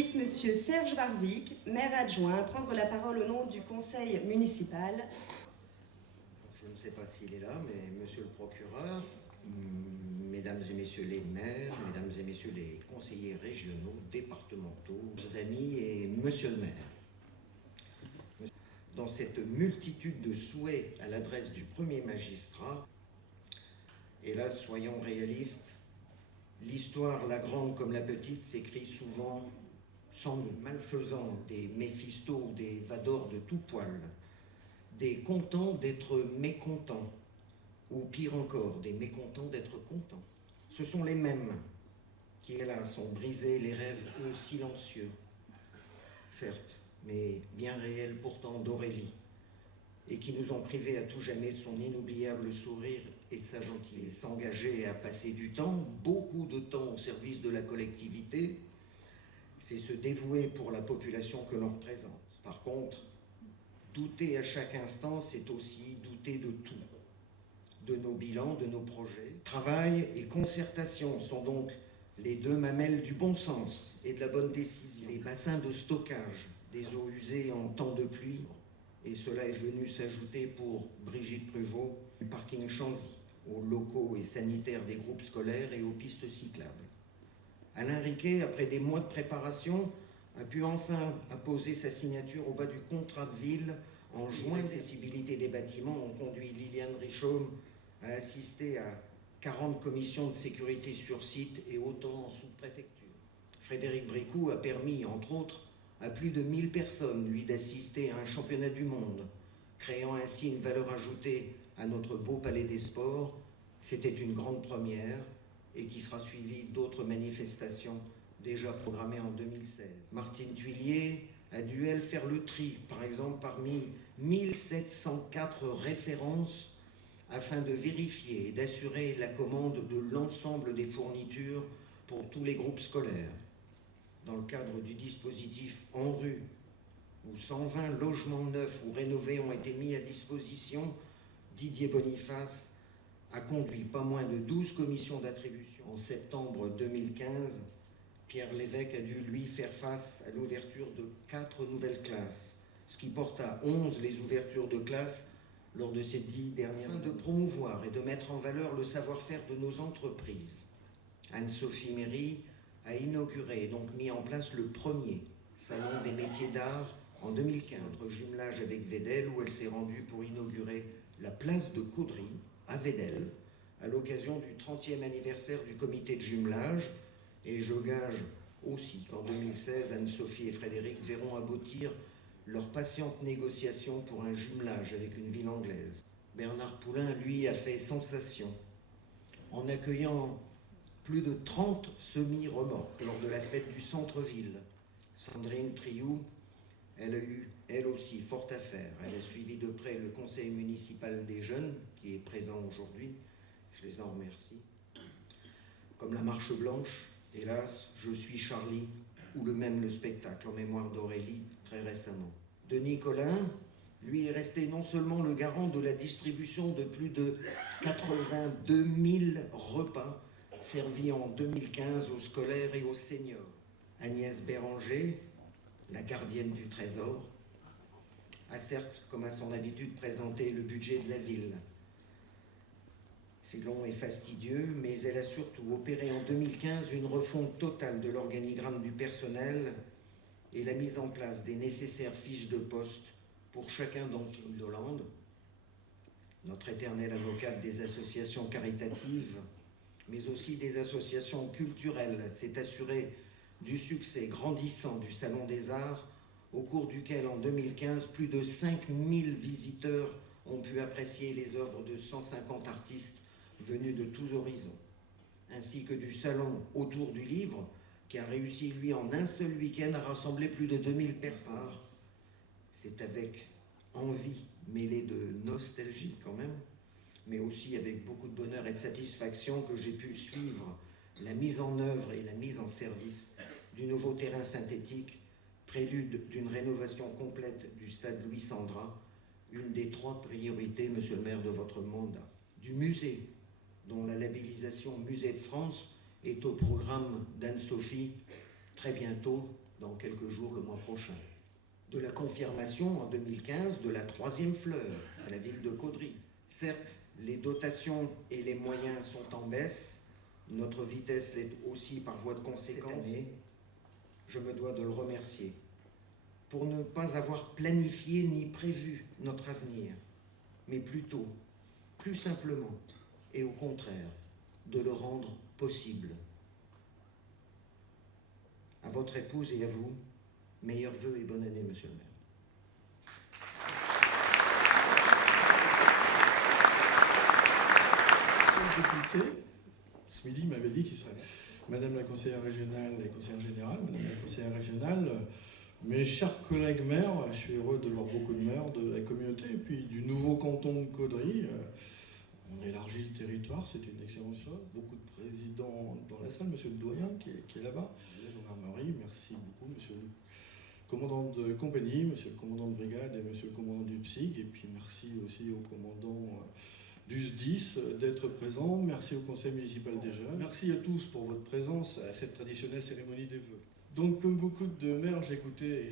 J'invite Monsieur Serge Warwick, maire adjoint, à prendre la parole au nom du conseil municipal. Je ne sais pas s'il est là, mais Monsieur le procureur, Mesdames et Messieurs les maires, Mesdames et Messieurs les conseillers régionaux, départementaux, amis et Monsieur le maire. Dans cette multitude de souhaits à l'adresse du premier magistrat, hélas, soyons réalistes, l'histoire, la grande comme la petite, s'écrit souvent sans nous, malfaisants, des Méphistos, des Vador de tout poil, des contents d'être mécontents, ou pire encore, des mécontents d'être contents. Ce sont les mêmes qui, hélas, ont brisé les rêves, eux, silencieux, certes, mais bien réels pourtant d'Aurélie, et qui nous ont privés à tout jamais de son inoubliable sourire et de sa gentillesse. S'engager à passer du temps, beaucoup de temps au service de la collectivité, c'est se dévouer pour la population que l'on représente. Par contre, douter à chaque instant, c'est aussi douter de tout, de nos bilans, de nos projets. Travail et concertation sont donc les deux mamelles du bon sens et de la bonne décision. Les bassins de stockage des eaux usées en temps de pluie, et cela est venu s'ajouter pour Brigitte Pruvot du parking Chanzy, aux locaux et sanitaires des groupes scolaires et aux pistes cyclables. Alain Riquet, après des mois de préparation, a pu enfin apposer sa signature au bas du contrat de ville. En juin, l'accessibilité des bâtiments ont conduit Liliane Richaume à assister à 40 commissions de sécurité sur site et autant en sous-préfecture. Frédéric Bricout a permis, entre autres, à plus de 1000 personnes, lui, d'assister à un championnat du monde, créant ainsi une valeur ajoutée à notre beau palais des sports. C'était une grande première et qui sera suivie d'autres manifestations déjà programmées en 2016. Martine Thuillier a dû, elle, faire le tri, par exemple, parmi 1704 références afin de vérifier et d'assurer la commande de l'ensemble des fournitures pour tous les groupes scolaires. Dans le cadre du dispositif En Rue, où 120 logements neufs ou rénovés ont été mis à disposition, Didier Boniface a conduit pas moins de 12 commissions d'attribution. En septembre 2015, Pierre Lévesque a dû, lui, faire face à l'ouverture de 4 nouvelles classes, ce qui porte à 11 les ouvertures de classes lors de ces 10 dernières années. Afin de promouvoir et de mettre en valeur le savoir-faire de nos entreprises, Anne-Sophie Méry a inauguré et donc mis en place le premier salon des métiers d'art en 2015, notre jumelage avec Vedel, où elle s'est rendue pour inaugurer la place de Caudry à Vedel, à l'occasion du 30e anniversaire du comité de jumelage. Et je gage aussi qu'en 2016, Anne-Sophie et Frédéric verront aboutir leur patiente négociation pour un jumelage avec une ville anglaise. Bernard Poulain, lui, a fait sensation en accueillant plus de 30 semi-remorques lors de la fête du centre-ville. Sandrine Triou, elle a eu, elle aussi, fort à faire. Elle a suivi de près le conseil municipal des jeunes, qui est présent aujourd'hui. Je les en remercie. Comme la marche blanche, hélas, Je suis Charlie, ou le spectacle en mémoire d'Aurélie, très récemment. Denis Collin, lui, est resté non seulement le garant de la distribution de plus de 82 000 repas servis en 2015 aux scolaires et aux seniors. Agnès Béranger, la gardienne du trésor, a certes, comme à son habitude, présenté le budget de la ville. C'est long et fastidieux, mais elle a surtout opéré en 2015 une refonte totale de l'organigramme du personnel et la mise en place des nécessaires fiches de poste pour chacun d'entre nous. Hollande, notre éternelle avocate des associations caritatives, mais aussi des associations culturelles, s'est assurée du succès grandissant du Salon des Arts, au cours duquel, en 2015, plus de 5000 visiteurs ont pu apprécier les œuvres de 150 artistes venus de tous horizons, ainsi que du Salon autour du livre, qui a réussi, lui, en un seul week-end, à rassembler plus de 2000 personnes. C'est avec envie mêlée de nostalgie, quand même, mais aussi avec beaucoup de bonheur et de satisfaction que j'ai pu suivre la mise en œuvre et la mise en service du nouveau terrain synthétique, prélude d'une rénovation complète du stade Louis Sandra, une des 3 priorités, monsieur le maire, de votre mandat. Du musée, dont la labellisation Musée de France est au programme d'Anne-Sophie très bientôt, dans quelques jours le mois prochain. De la confirmation en 2015 de la 3e fleur à la ville de Caudry. Certes, les dotations et les moyens sont en baisse, notre vitesse l'est aussi par voie de conséquence. Cette année, je me dois de le remercier pour ne pas avoir planifié ni prévu notre avenir, mais plutôt, plus simplement, et au contraire, de le rendre possible. À votre épouse et à vous, meilleurs vœux et bonne année, monsieur le maire. Le député, ce midi, m'avait dit qu'il serait Madame la conseillère régionale et conseillère générale, Madame la conseillère régionale, mes chers collègues maires, je suis heureux de voir beaucoup de maires de la communauté, et puis du nouveau canton de Caudry. On élargit le territoire, c'est une excellente chose. Beaucoup de présidents dans la salle, monsieur le doyen qui est là-bas. La gendarmerie, merci beaucoup, monsieur le commandant de compagnie, monsieur le commandant de brigade et monsieur le commandant du PSIG. Et puis merci aussi au commandant du SDIS d'être présent. Merci au conseil municipal des jeunes. Merci à tous pour votre présence à cette traditionnelle cérémonie des vœux. Donc, comme beaucoup de maires, j'ai écouté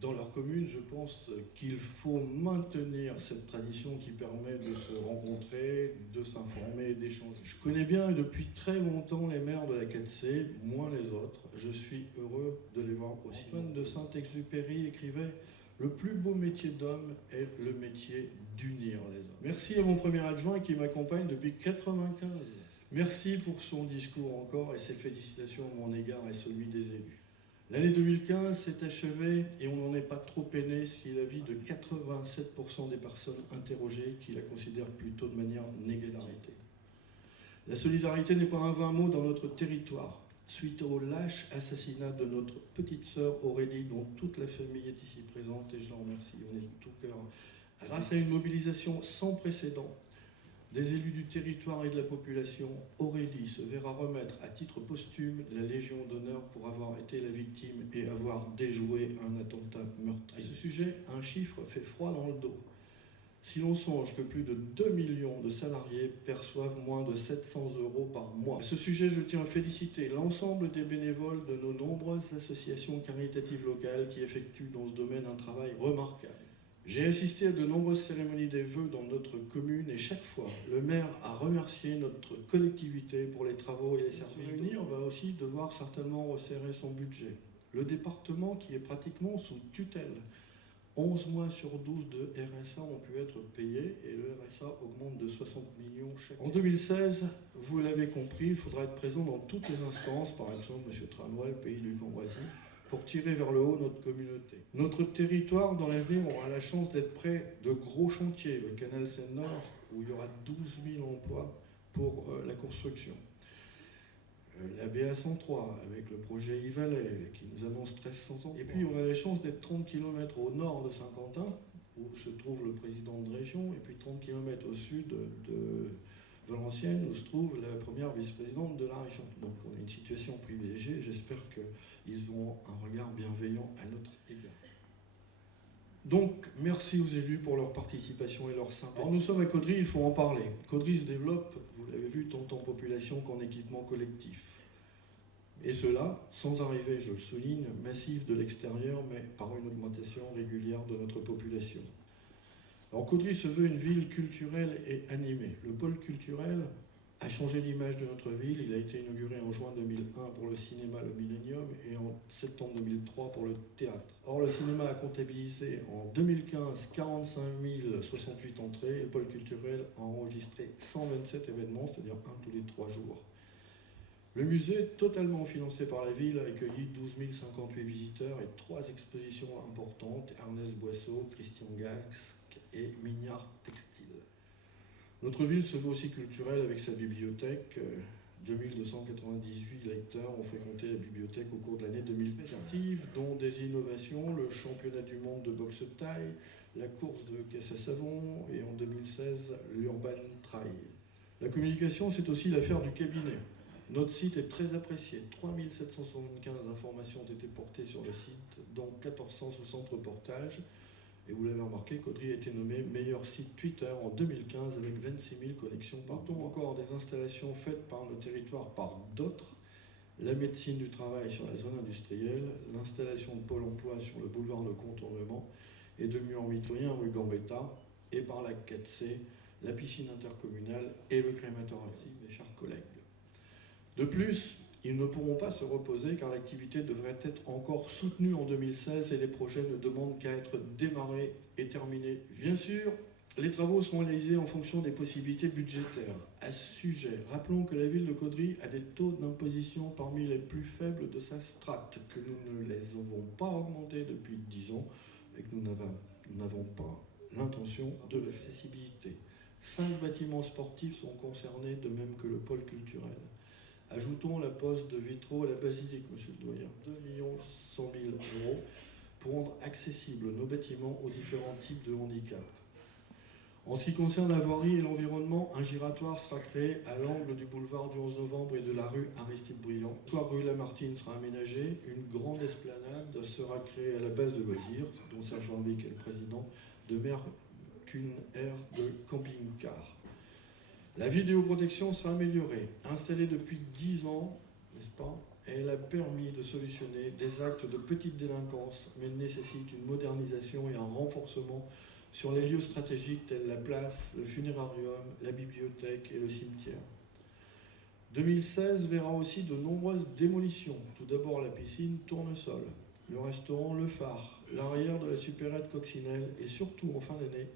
dans leur commune, je pense qu'il faut maintenir cette tradition qui permet de se rencontrer, de s'informer, d'échanger. Je connais bien depuis très longtemps les maires de la 4C, moins les autres. Je suis heureux de les voir aussi. Antoine de Saint-Exupéry écrivait « Le plus beau métier d'homme est le métier d'unir les hommes ». Merci à mon premier adjoint qui m'accompagne depuis 1995. Merci pour son discours encore et ses félicitations à mon égard et celui des élus. L'année 2015 s'est achevée et on n'en est pas trop peiné, ce qui est l'avis de 87% des personnes interrogées qui la considèrent plutôt de manière négative. La solidarité n'est pas un vain mot dans notre territoire. Suite au lâche assassinat de notre petite sœur Aurélie, dont toute la famille est ici présente, et je la remercie, on est de tout cœur. Grâce à une mobilisation sans précédent des élus du territoire et de la population, Aurélie se verra remettre à titre posthume la Légion d'honneur pour avoir été la victime et avoir déjoué un attentat meurtrier. À ce sujet, un chiffre fait froid dans le dos. Si l'on songe que plus de 2 millions de salariés perçoivent moins de 700 € par mois. À ce sujet, je tiens à féliciter l'ensemble des bénévoles de nos nombreuses associations caritatives locales qui effectuent dans ce domaine un travail remarquable. J'ai assisté à de nombreuses cérémonies des vœux dans notre commune et chaque fois, le maire a remercié notre collectivité pour les travaux et les services. L'avenir va aussi devoir certainement resserrer son budget. Le département, qui est pratiquement sous tutelle, 11 mois sur 12 de RSA ont pu être payés et le RSA augmente de 60 millions chaque année. En 2016, vous l'avez compris, il faudra être présent dans toutes les instances, par exemple M. Tranois, pays du Cambrésis, pour tirer vers le haut notre communauté. Notre territoire, dans l'avenir, aura la chance d'être près de gros chantiers. Le canal Seine-Nord, où il y aura 12 000 emplois pour la construction. La BA103, avec le projet Yvalet, qui nous annonce 1300 emplois. Et puis, on a la chance d'être 30 km au nord de Saint-Quentin, où se trouve le président de région, et puis 30 km au sud de Valenciennes, où se trouve la première vice-présidente de la région. Donc on a une situation privilégiée, j'espère qu'ils auront un regard bienveillant à notre égard. Donc merci aux élus pour leur participation et leur sympathie. Alors nous sommes à Caudry, il faut en parler. Caudry se développe, vous l'avez vu, tant en population qu'en équipement collectif. Et cela, sans arrivée, je le souligne, massive de l'extérieur, mais par une augmentation régulière de notre population. Alors Caudry se veut une ville culturelle et animée. Le pôle culturel a changé l'image de notre ville. Il a été inauguré en juin 2001 pour le cinéma Le Millennium et en septembre 2003 pour le théâtre. Or, le cinéma a comptabilisé en 2015 45 068 entrées et le pôle culturel a enregistré 127 événements, c'est-à-dire un tous les 3 jours. Le musée, totalement financé par la ville, a accueilli 12 058 visiteurs et 3 expositions importantes, Ernest Boisseau, Christian Gax et Mignard Textile. Notre ville se veut aussi culturelle avec sa bibliothèque. 2298 lecteurs ont fréquenté la bibliothèque au cours de l'année 2015, dont des innovations, le championnat du monde de boxe taille, la course de caisse à savon et en 2016 l'Urban Trail. La communication, c'est aussi l'affaire du cabinet. Notre site est très apprécié. 3775 informations ont été portées sur le site, dont 1460 reportages. Et vous l'avez remarqué, Caudry a été nommé meilleur site Twitter en 2015 avec 26 000 connexions par mois. Encore des installations faites par le territoire par d'autres, la médecine du travail sur la zone industrielle, l'installation de Pôle emploi sur le boulevard de Contournement et de Mur-en-Mitoyen rue Gambetta, et par la 4C, la piscine intercommunale et le crématorium, mes chers collègues. De plus, ils ne pourront pas se reposer car l'activité devrait être encore soutenue en 2016 et les projets ne demandent qu'à être démarrés et terminés. Bien sûr, les travaux seront réalisés en fonction des possibilités budgétaires. À ce sujet, rappelons que la ville de Caudry a des taux d'imposition parmi les plus faibles de sa strate, que nous ne les avons pas augmentés depuis 10 ans et que nous n'avons pas l'intention de l'accessibilité. 5 bâtiments sportifs sont concernés, de même que le pôle culturel. Ajoutons la pose de vitraux à la basilique, monsieur le doyen, 2 100 000 € pour rendre accessibles nos bâtiments aux différents types de handicap. En ce qui concerne la voirie et l'environnement, un giratoire sera créé à l'angle du boulevard du 11 novembre et de la rue Aristide-Briand. La rue Lamartine sera aménagée, une grande esplanade sera créée à la base de loisirs, dont Serge Warwick est le président, de même qu'une aire de camping-car. La vidéoprotection sera améliorée. Installée depuis 10 ans, n'est-ce pas, elle a permis de solutionner des actes de petite délinquance, mais nécessite une modernisation et un renforcement sur les lieux stratégiques tels la place, le funérarium, la bibliothèque et le cimetière. 2016 verra aussi de nombreuses démolitions. Tout d'abord la piscine Tournesol, le restaurant Le Phare, l'arrière de la supérette Coccinelle et surtout en fin d'année,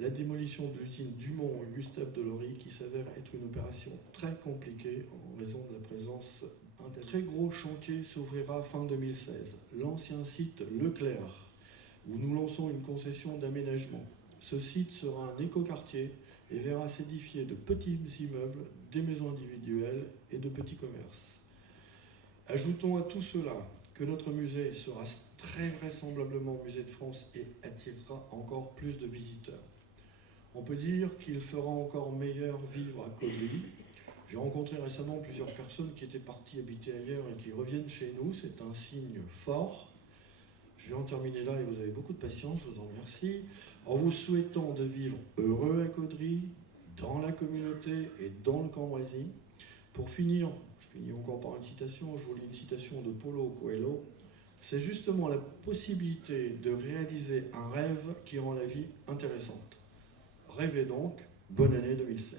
la démolition de l'usine Dumont et Gustave Delory qui s'avère être une opération très compliquée en raison de la présence d'un très gros chantier s'ouvrira fin 2016. L'ancien site Leclerc, où nous lançons une concession d'aménagement. Ce site sera un écoquartier et verra s'édifier de petits immeubles, des maisons individuelles et de petits commerces. Ajoutons à tout cela que notre musée sera très vraisemblablement musée de France et attirera encore plus de visiteurs. On peut dire qu'il fera encore meilleur vivre à Caudry. J'ai rencontré récemment plusieurs personnes qui étaient parties habiter ailleurs et qui reviennent chez nous. C'est un signe fort. Je vais en terminer là et vous avez beaucoup de patience, je vous en remercie. En vous souhaitant de vivre heureux à Caudry, dans la communauté et dans le Cambrésis. Pour finir, je finis encore par une citation, je vous lis une citation de Paulo Coelho. C'est justement la possibilité de réaliser un rêve qui rend la vie intéressante. Rêvez donc, bonne année 2016.